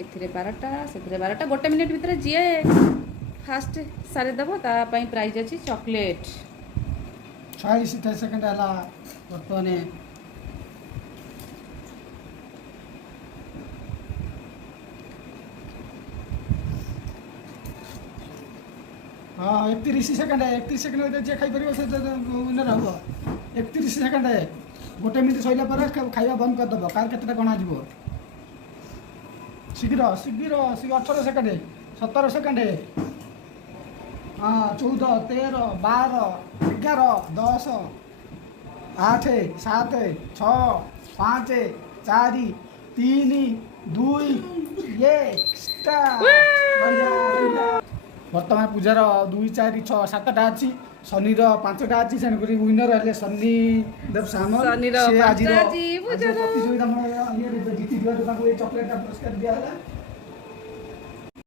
एथिरे 12टा से 12टा गोटे मिनिट भितर जी फास्ट सारीदेव तापाई प्राइज अच्छी चॉकलेट 46 सेकंड है बर्तमान हाँ 31 सेकंड है 31 सेकंड जे खाई परियो से विनर हम 31 सेकंड है गोटे मिनिट सैला पर खाଇବା बंद कर दबो कार केतटा गणा जीवो शीघ्र शीघ्र 18 सेकंड 17 सेकंड हाँ 14 13 12 11 10 8 7 6 5 4 3 2 1 स्टार्ट बर्तमान पूजार 2 4 6 7टा अच्छी शनि 5टा अच्छी तेणुक विनर है शनि देव सामल से आज प्रतियोगिता जीति चॉकलेट का पुरस्कार दिया